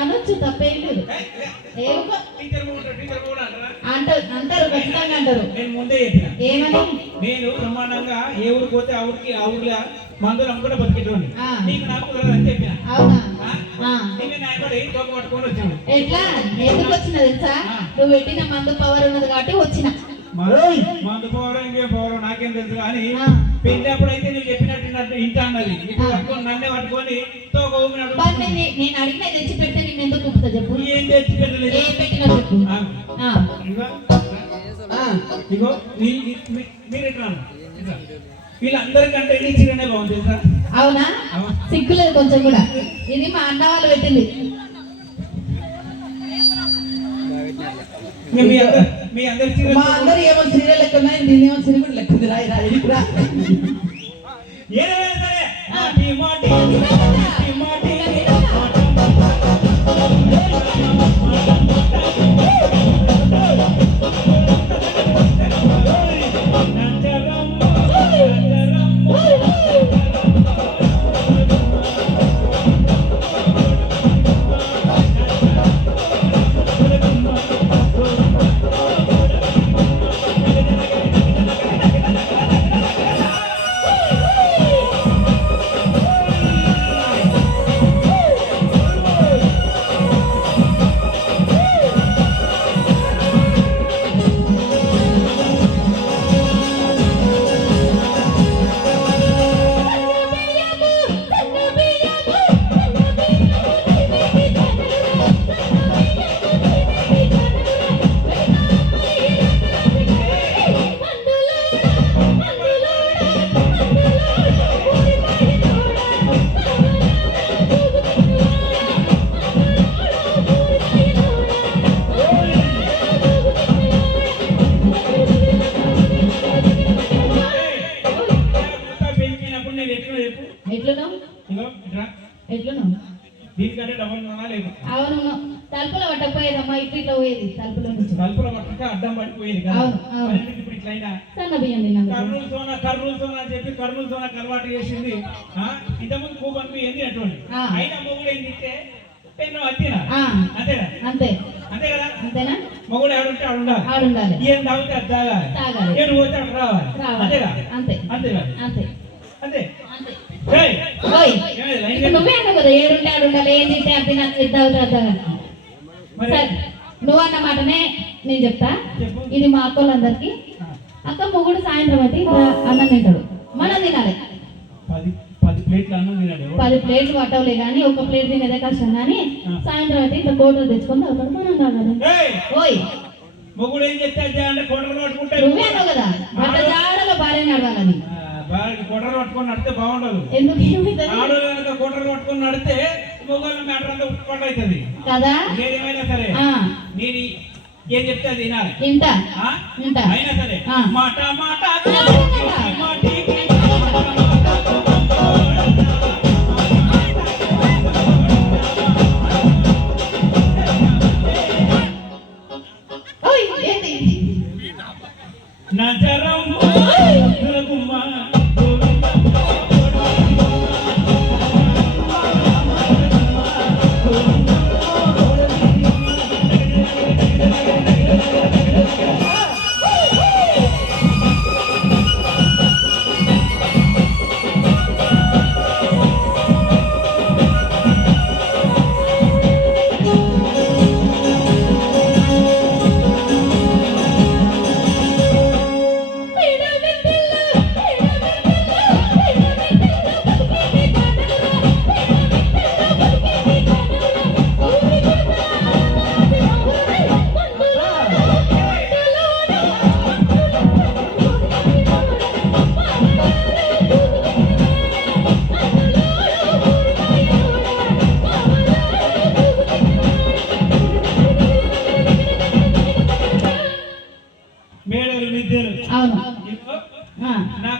అనొచ్చు తప్పేం లేదు. అంటారు ఖచ్చితంగా అంటారు. నేను ముందే చెప్పిన ఏమని, నేను బ్రహ్మాండంగా ఏ ఊరికి పోతే ఆ ఊరికి ఆ ఊర్లో మందులు అమ్ముకుంటే బతికేటోని. నీకు నాకు కుదరదని చెప్పిన. అవునా? నీవే న్యాయపడి తోక పట్టుకొని వచ్చాడు. ఎట్లా ఎందుకు వచ్చిన తెలుసా? నువ్వు పెట్టిన మందు పవర్ ఉన్నది కాబట్టి వచ్చిన. మందు పవర్ ఇంకేం పవర్ నాకేం తెలుసు కానీ పెళ్ళినప్పుడైతే నువ్వు చెప్పినట్టు ఇంటా అన్నది. ఇప్పుడు పట్టుకొని నన్నే పట్టుకొని తోక ఊపినాడు. నేను అడిగిన తెచ్చి పెడితే నేను ఎందుకు ఊపుతా చెప్పు? ఏం తెచ్చి పెట్టలేదు. ఏం పెట్టినా చెప్పు. ఇగో మీరు ఎట్లా వీళ్ళందరికంటే ఇచ్చినే బాగుంది తెలుసా? అవునా? సిగ్గులేదు కొంచెం కూడా. ఇది మా అన్న వాళ్ళు పెట్టింది. మీ అందరి మా అందరు ఏమో సీరియల్ లెక్క ఉన్నాయి, నేనేమో సినిమా లెక్క ఉంది. రాయి రాయి ఏదైనా సరే దీనికంటే డబ్బులు లేదు. అవును, తలుపులో పట్టకపోయేదమ్మా, ఇట్లా పోయేది తలుపులో నుంచి. తలుపులో పట్టుకుంటే అడ్డం పడిపోయేది కదా. ఇప్పుడు ఇట్లయినా సన్న బియ్యం తిన్నాను. కర్నూలు సోనా అని చెప్పి కర్నూలు సోనా అలవాటు చేసింది. ఇంతకుముందు కూపన్లు ఏంది అటువంటి అయినా మొగుడు ఏం తింటే పెన్ను అత్తినా అంతేనా? అంతే అంతే కదా. అంతేనా? మొగుడు ఎవరుంటే ఆడుండాలి. ఆడుండాలి. ఏం తాగితే అది తాగాలి. ఏడు పోతే అక్కడ రావాలి. అంతేగా? అంతే అంతేగా? అంతే అంతే. నువ్వే అన్నావు కదా ఏడుంటే ఆడుండాలి, ఏం తింటే అది తినాలి. నువ్వు అన్న మాటనే నేను చెప్తా. ఇది మా అక్కలందరికి. అక్క మొగుడు సాయంత్రం అయితే అన్నం తింటాడు, మనం తినాలి. 10 ప్లేట్లు అన్నం తినాలి. 10 ప్లేట్లు పట్టవులే కానీ ఒక ప్లేట్ తినేదే కష్టం. కానీ సాయంత్రం అయితే ఇంత కోటలు తెచ్చుకొని తాగుతాడు, మనం తాగాలి. ఓయ్ మొగుడు ఏం చెప్తే అంటే కోటలు పట్టుకుంటే నువ్వే అన్నావు కదా బట్ట జాడలో భార్య నడవాలని. కోటలు పట్టుకొని నడితే బాగుండదు. ఎందుకు? ఏమైతుంది? ఆడవాళ్ళ కోటలు పట్టుకొని నడితే మొగోళ్ళు మ్యాటర్ అంతా ఉట్టుపట్టు అవుతుంది కదా. ఏదేమైనా సరే నేను ఏం చెప్తే అది వినాలి. అయినా సరే మాట మాట నజరం